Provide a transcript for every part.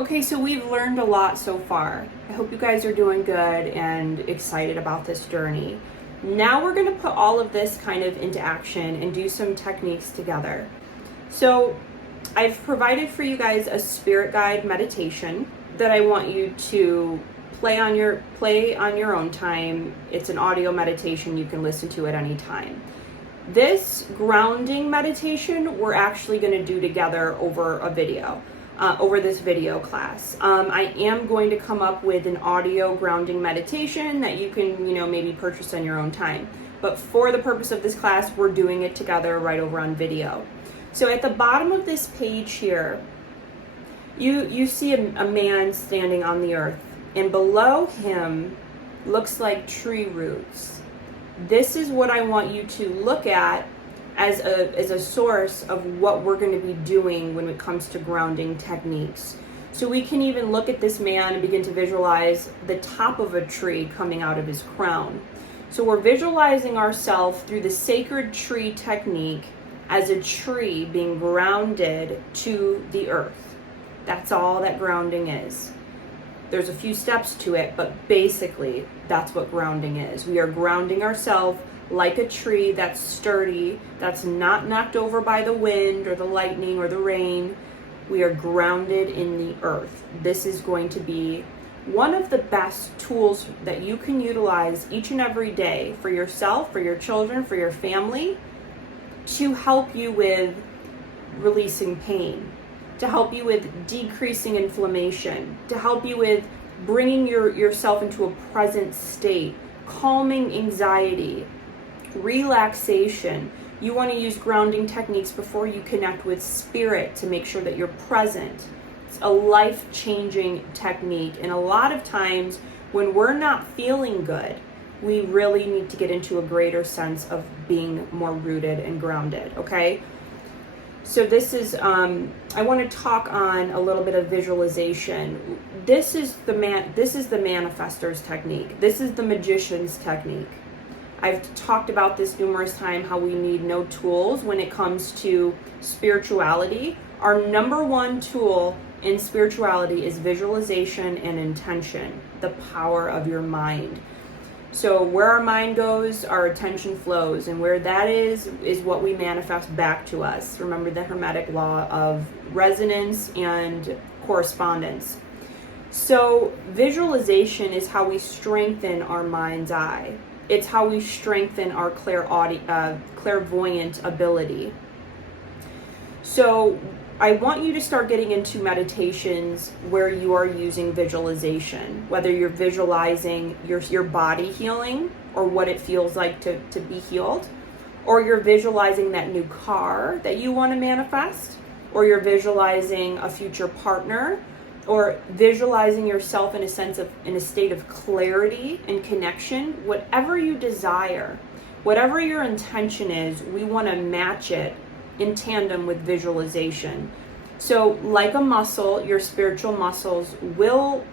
Okay, so we've learned a lot so far. I hope you guys are doing good and excited about this journey. Now we're going to put all of this kind of into action and do some techniques together. So I've provided for you guys a spirit guide meditation that I want you to play on your own time. It's an audio meditation you can listen to at any time. This grounding meditation we're actually going to do together over a video. Over this video class. I am going to come up with an audio grounding meditation that you can, maybe purchase on your own time. But for the purpose of this class, we're doing it together right over on video. So at the bottom of this page here, you see a man standing on the earth, and below him looks like tree roots. This is what I want you to look at as a source of what we're going to be doing when it comes to grounding techniques. So we can even look at this man and begin to visualize the top of a tree coming out of his crown. So we're visualizing ourselves through the sacred tree technique as a tree being grounded to the earth. That's all that grounding is. There's a few steps to it, but basically that's what grounding is. We are grounding ourselves like a tree that's sturdy, that's not knocked over by the wind or the lightning or the rain. We are grounded in the earth. This is going to be one of the best tools that you can utilize each and every day for yourself, for your children, for your family, to help you with releasing pain, to help you with decreasing inflammation, to help you with bringing yourself into a present state, calming anxiety, relaxation. You want to use grounding techniques before you connect with spirit to make sure that you're present. It's a life-changing technique, and a lot of times when we're not feeling good, we really need to get into a greater sense of being more rooted and grounded, okay? So this is, I want to talk on a little bit of visualization. This is the manifestor's technique. This is the magician's technique. I've talked about this numerous times, how we need no tools when it comes to spirituality. Our number one tool in spirituality is visualization and intention, the power of your mind. So where our mind goes, our attention flows, and where that is what we manifest back to us. Remember the Hermetic law of resonance and correspondence. So visualization is how we strengthen our mind's eye. It's how we strengthen our clairvoyant ability. So I want you to start getting into meditations where you are using visualization, whether you're visualizing your body healing or what it feels like to be healed, or you're visualizing that new car that you want to manifest, or you're visualizing a future partner, or visualizing yourself in a state of clarity and connection. Whatever you desire, whatever your intention is, we want to match it in tandem with visualization. So like a muscle, your spiritual muscles will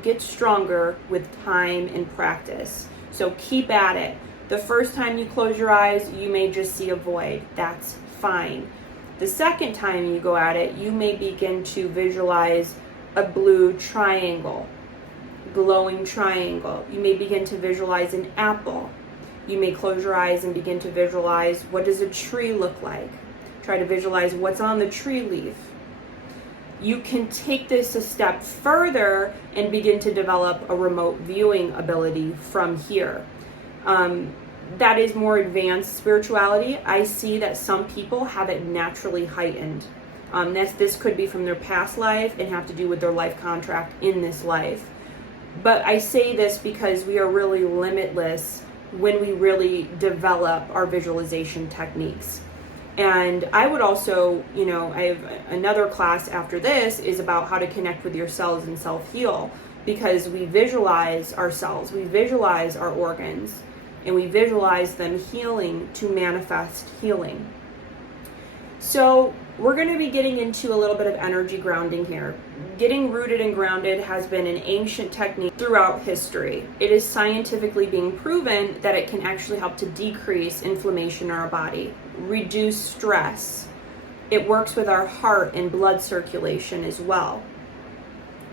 get stronger with time and practice. So keep at it. The first time you close your eyes, you may just see a void. That's fine. The second time you go at it, you may begin to visualize a blue triangle, glowing triangle. You may begin to visualize an apple. You may close your eyes and begin to visualize, what does a tree look like? Try to visualize what's on the tree leaf. You can take this a step further and begin to develop a remote viewing ability from here. That is more advanced spirituality. I see that some people have it naturally heightened. This could be from their past life and have to do with their life contract in this life. But I say this because we are really limitless when we really develop our visualization techniques. And I would also, I have another class after this is about how to connect with your cells and self-heal, because we visualize ourselves, we visualize our organs, and we visualize them healing to manifest healing. So we're going to be getting into a little bit of energy grounding here. Getting rooted and grounded has been an ancient technique throughout history. It is scientifically being proven that it can actually help to decrease inflammation in our body, reduce stress. It works with our heart and blood circulation as well.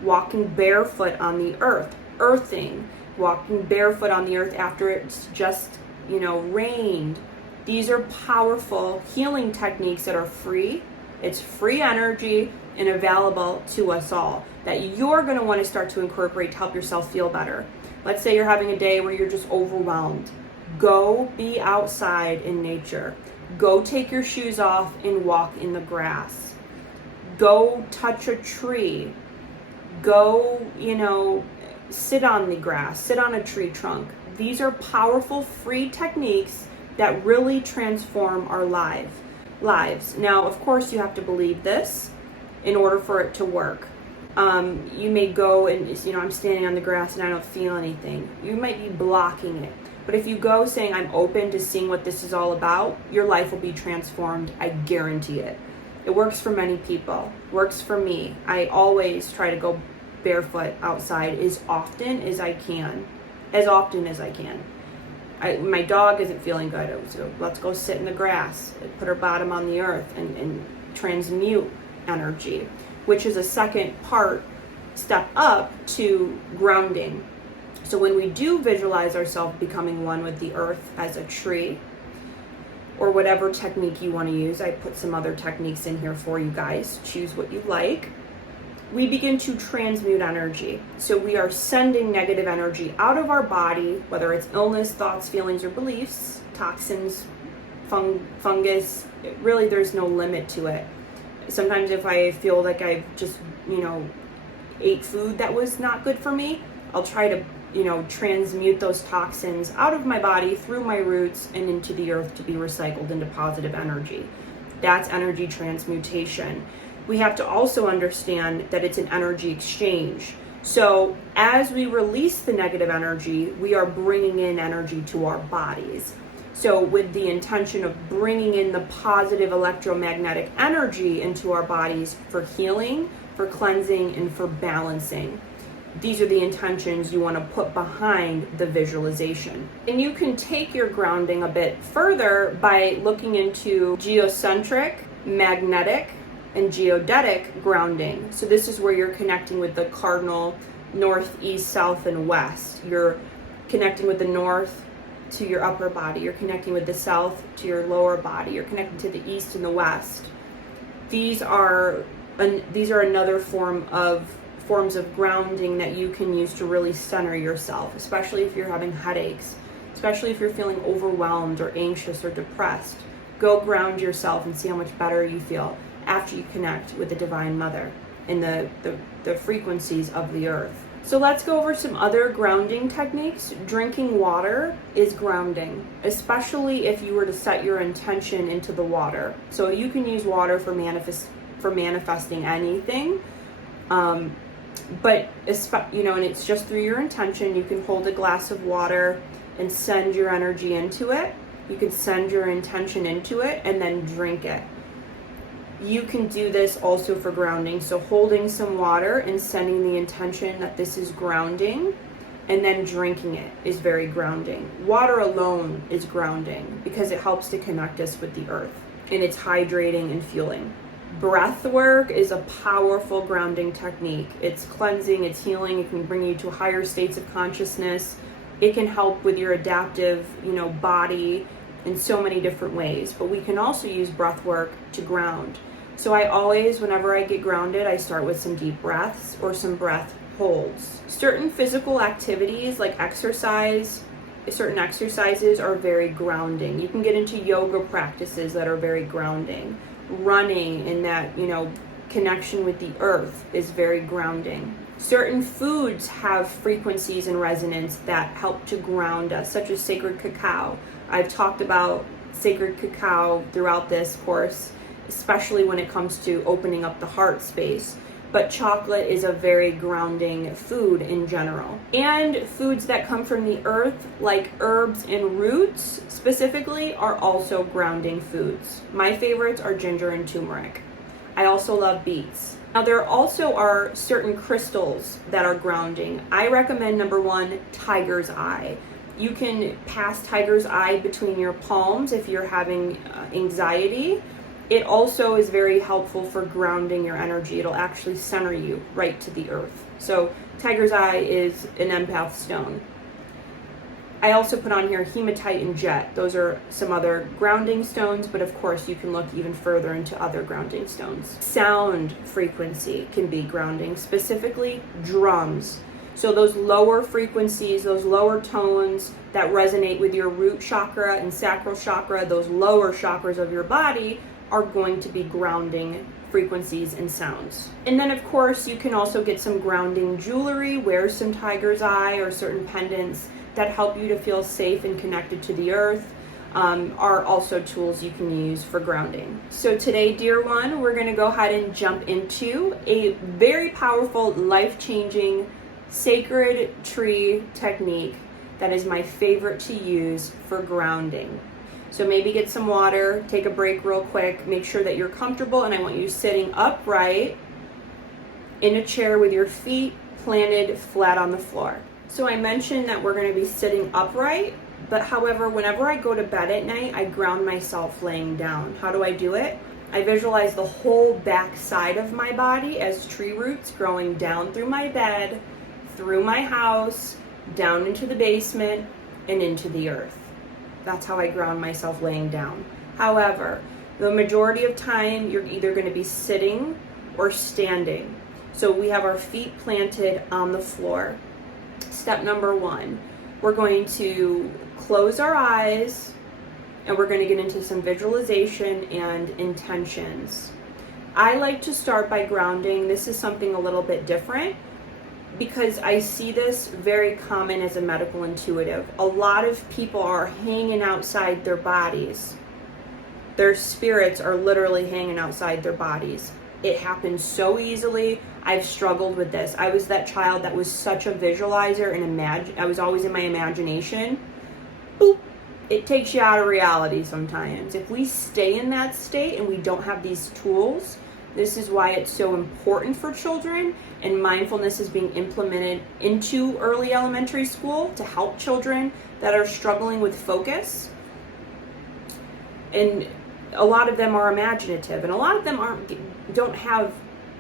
walking barefoot on the earth, earthing, walking barefoot on the earth after it's just, rained. These are powerful healing techniques that are free. It's free energy and available to us all that you're going to want to start to incorporate to help yourself feel better. Let's say you're having a day where you're just overwhelmed. Go be outside in nature. Go take your shoes off and walk in the grass. Go touch a tree. Go, sit on the grass, sit on a tree trunk. These are powerful free techniques that really transform our lives. Now, of course, you have to believe this in order for it to work. You may go and, I'm standing on the grass and I don't feel anything. You might be blocking it. But if you go saying, I'm open to seeing what this is all about, your life will be transformed. I guarantee it. It works for many people. Works for me. I always try to go barefoot outside as often as I can. My dog isn't feeling good. Let's go sit in the grass, put her bottom on the earth and transmute energy, which is a second step up to grounding. So when we do visualize ourselves becoming one with the earth as a tree, or whatever technique you want to use, I put some other techniques in here for you guys. Choose what you like. We begin to transmute energy. So we are sending negative energy out of our body, whether it's illness, thoughts, feelings, or beliefs, toxins, fungus. Really, there's no limit to it. Sometimes if I feel like I've just, ate food that was not good for me, I'll try to, transmute those toxins out of my body through my roots and into the earth to be recycled into positive energy. That's energy transmutation. We have to also understand that it's an energy exchange. So as we release the negative energy, we are bringing in energy to our bodies. So with the intention of bringing in the positive electromagnetic energy into our bodies for healing, for cleansing, and for balancing. These are the intentions you want to put behind the visualization. And you can take your grounding a bit further by looking into geocentric, magnetic, and geodetic grounding. So this is where you're connecting with the cardinal north, east, south, and west. You're connecting with the north to your upper body. You're connecting with the south to your lower body. You're connecting to the east and the west. These are another forms of grounding that you can use to really center yourself, especially if you're having headaches, especially if you're feeling overwhelmed or anxious or depressed. Go ground yourself and see how much better you feel after you connect with the Divine Mother and the frequencies of the earth. So let's go over some other grounding techniques. Drinking water is grounding, especially if you were to set your intention into the water. So you can use water for manifesting anything, but and it's just through your intention. You can hold a glass of water and send your energy into it. You can send your intention into it and then drink it. You can do this also for grounding. So holding some water and sending the intention that this is grounding and then drinking it is very grounding. Water alone is grounding because it helps to connect us with the earth and it's hydrating and fueling. Breath work is a powerful grounding technique. It's cleansing, it's healing, it can bring you to higher states of consciousness. It can help with your adaptive, body in so many different ways, but we can also use breath work to ground. So I always, whenever I get grounded, I start with some deep breaths or some breath holds. Certain physical activities like certain exercises are very grounding. You can get into yoga practices that are very grounding. Running and that, connection with the earth is very grounding. Certain foods have frequencies and resonance that help to ground us, such as sacred cacao. I've talked about sacred cacao throughout this course, especially when it comes to opening up the heart space. But chocolate is a very grounding food in general. And foods that come from the earth, like herbs and roots specifically, are also grounding foods. My favorites are ginger and turmeric. I also love beets. Now there also are certain crystals that are grounding. I recommend number one, tiger's eye. You can pass tiger's eye between your palms if you're having anxiety, It also is very helpful for grounding your energy. It'll actually center you right to the earth. So tiger's eye is an empath stone. I also put on here hematite and jet. Those are some other grounding stones, but of course you can look even further into other grounding stones. Sound frequency can be grounding, specifically drums. So those lower frequencies, those lower tones that resonate with your root chakra and sacral chakra, those lower chakras of your body, are going to be grounding frequencies and sounds. And then of course you can also get some grounding jewelry, wear some tiger's eye or certain pendants that help you to feel safe and connected to the earth, are also tools you can use for grounding. So today, dear one, we're going to go ahead and jump into a very powerful, life-changing, sacred tree technique that is my favorite to use for grounding. So maybe get some water, take a break real quick, make sure that you're comfortable, and I want you sitting upright in a chair with your feet planted flat on the floor. So I mentioned that we're going to be sitting upright, but however, whenever I go to bed at night, I ground myself laying down. How do I do it? I visualize the whole back side of my body as tree roots growing down through my bed, through my house, down into the basement, and into the earth. That's how I ground myself laying down. However, the majority of time, you're either going to be sitting or standing. So we have our feet planted on the floor. Step number one, we're going to close our eyes and we're going to get into some visualization and intentions. I like to start by grounding. This is something a little bit different because I see this very common as a medical intuitive. A lot of people are hanging outside their bodies. Their spirits are literally hanging outside their bodies. It happens so easily. I've struggled with this. I was that child that was such a visualizer and I was always in my imagination. Boop. It takes you out of reality sometimes. If we stay in that state and we don't have these tools, this is why it's so important for children, and mindfulness is being implemented into early elementary school to help children that are struggling with focus. And a lot of them are imaginative, and a lot of them don't have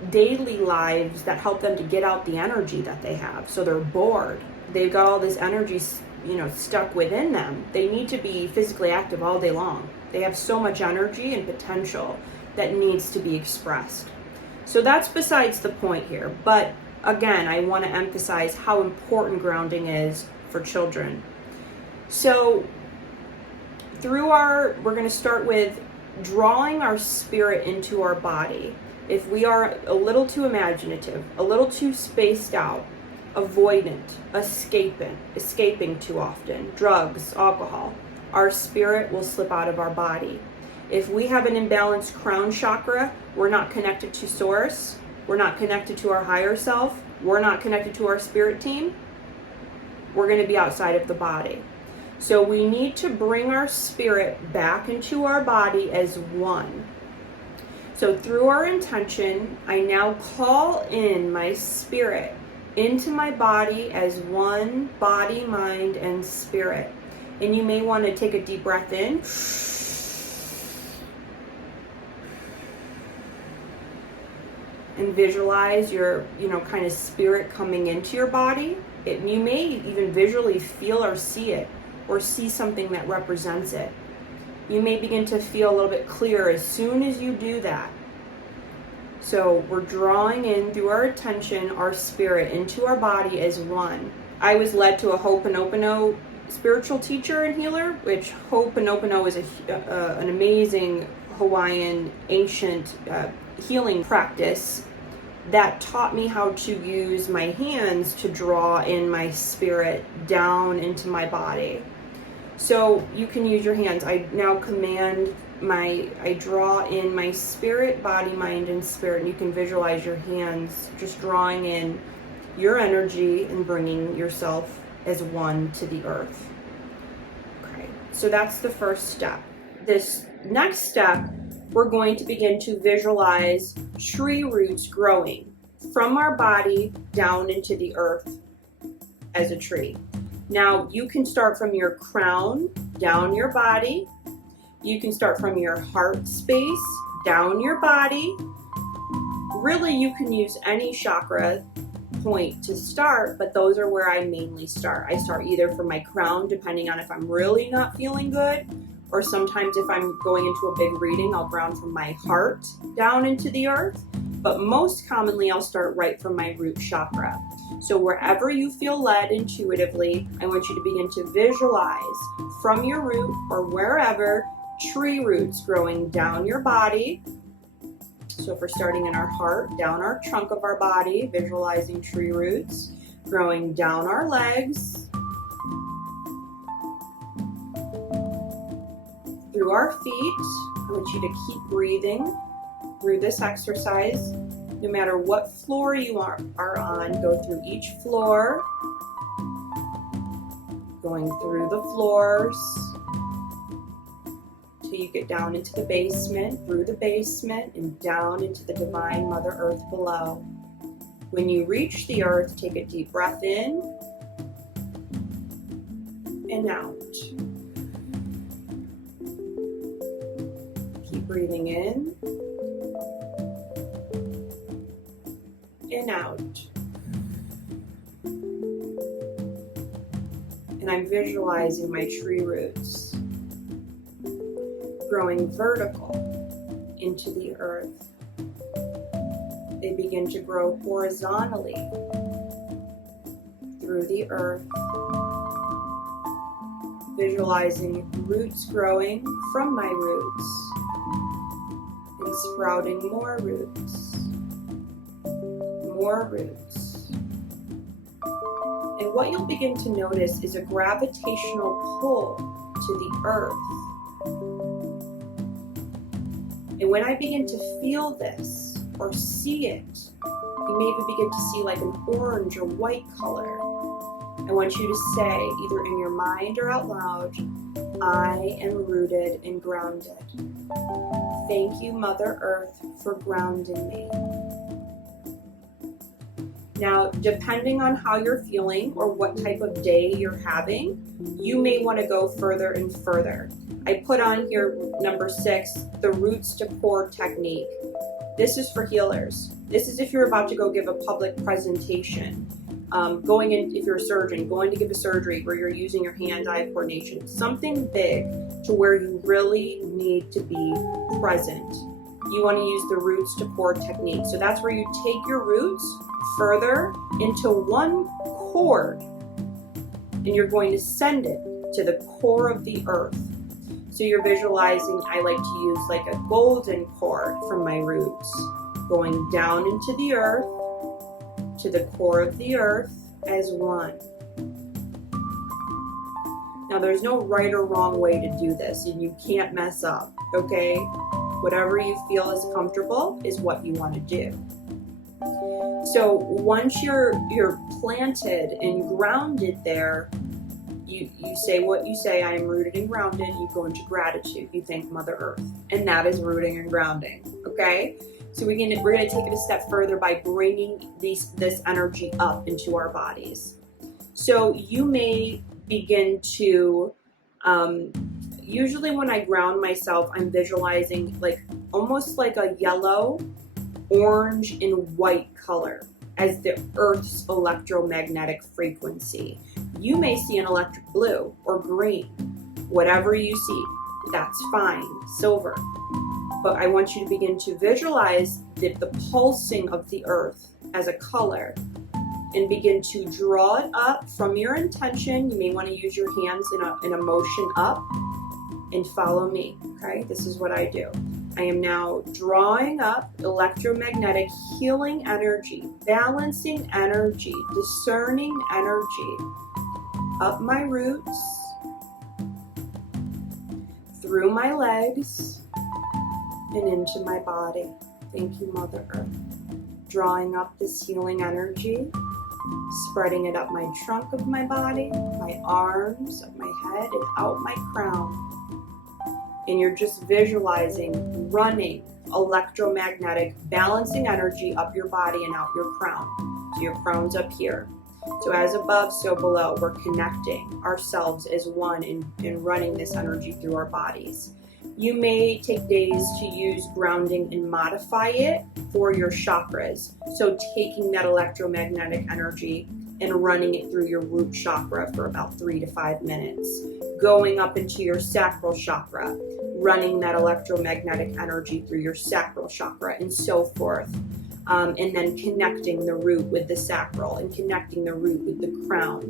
daily lives that help them to get out the energy that they have. So they're bored. They've got all this energy, stuck within them. They need to be physically active all day long. They have so much energy and potential that needs to be expressed. So that's besides the point here. But again, I want to emphasize how important grounding is for children. So we're going to start with drawing our spirit into our body. If we are a little too imaginative, a little too spaced out, avoidant, escaping too often, drugs, alcohol, our spirit will slip out of our body. If we have an imbalanced crown chakra, we're not connected to source, we're not connected to our higher self, we're not connected to our spirit team, we're going to be outside of the body. So we need to bring our spirit back into our body as one. So through our intention, I now call in my spirit into my body as one body, mind, and spirit. And you may want to take a deep breath in. And visualize your, kind of spirit coming into your body. You may even visually feel or see it, or see something that represents it. You may begin to feel a little bit clearer as soon as you do that. So we're drawing in through our attention, our spirit into our body as one. I was led to a Ho'oponopono spiritual teacher and healer, which Ho'oponopono is an amazing Hawaiian ancient healing practice that taught me how to use my hands to draw in my spirit down into my body. So you can use your hands. I now I draw in my spirit, body, mind, and spirit. And you can visualize your hands just drawing in your energy and bringing yourself as one to the earth. Okay, so that's the first step. This next step, we're going to begin to visualize tree roots growing from our body down into the earth as a tree. Now, you can start from your crown down your body. You can start from your heart space down your body. Really, you can use any chakra point to start, but those are where I mainly start. I start either from my crown, depending on if I'm really not feeling good, or sometimes if I'm going into a big reading, I'll ground from my heart down into the earth. But most commonly, I'll start right from my root chakra. So wherever you feel led intuitively, I want you to begin to visualize from your root or wherever tree roots growing down your body. So if we're starting in our heart, down our trunk of our body, visualizing tree roots growing down our legs, through our feet. I want you to keep breathing through this exercise. No matter what floor you are on, go through each floor, going through the floors till you get down into the basement, through the basement, and down into the divine Mother Earth below. When you reach the earth, take a deep breath in and out. Keep breathing in and out. And I'm visualizing my tree roots growing vertical into the earth. They begin to grow horizontally through the earth. Visualizing roots growing from my roots and sprouting more roots. More roots. And what you'll begin to notice is a gravitational pull to the earth. And when I begin to feel this or see it, you may even begin to see like an orange or white color. I want you to say, either in your mind or out loud, I am rooted and grounded. Thank you, Mother Earth, for grounding me. Now, depending on how you're feeling or what type of day you're having, you may want to go further and further. I put on here number 6, the roots to core technique. This is for healers. This is if you're about to go give a public presentation, going in, if you're a surgeon, going to give a surgery where you're using your hand-eye coordination, something big to where you really need to be present. You want to use the roots to core technique. So that's where you take your roots further into one cord, and you're going to send it to the core of the earth. So you're visualizing, I like to use like a golden cord from my roots, going down into the earth, to the core of the earth as one. Now there's no right or wrong way to do this, and you can't mess up, okay? Whatever you feel is comfortable is what you want to do. So once you're planted and grounded there, you say what you say, I am rooted and grounded. You go into gratitude. You thank Mother Earth. And that is rooting and grounding, okay? So we're gonna take it a step further by bringing this energy up into our bodies. So you may begin to, usually when I ground myself, I'm visualizing like almost like a yellow, orange, and white color as the Earth's electromagnetic frequency. You may see an electric blue or green, whatever you see, that's fine, silver. But I want you to begin to visualize the pulsing of the earth as a color and begin to draw it up from your intention. You may want to use your hands in a motion up and follow me, okay? This is what I do. I am now drawing up electromagnetic healing energy, balancing energy, discerning energy up my roots, through my legs, and into my body. Thank you, Mother Earth. Drawing up this healing energy, spreading it up my trunk of my body, my arms, up my head, and out my crown. And you're just visualizing running electromagnetic balancing energy up your body and out your crown. So your crown's up here. So as above, so below. We're connecting ourselves as one and running this energy through our bodies. You may take days to use grounding and modify it for your chakras. So taking that electromagnetic energy and running it through your root chakra for about 3 to 5 minutes. Going up into your sacral chakra, running that electromagnetic energy through your sacral chakra, and so forth. And then connecting the root with the sacral and connecting the root with the crown.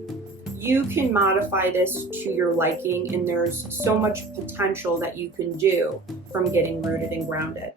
You can modify this to your liking, and there's so much potential that you can do from getting rooted and grounded.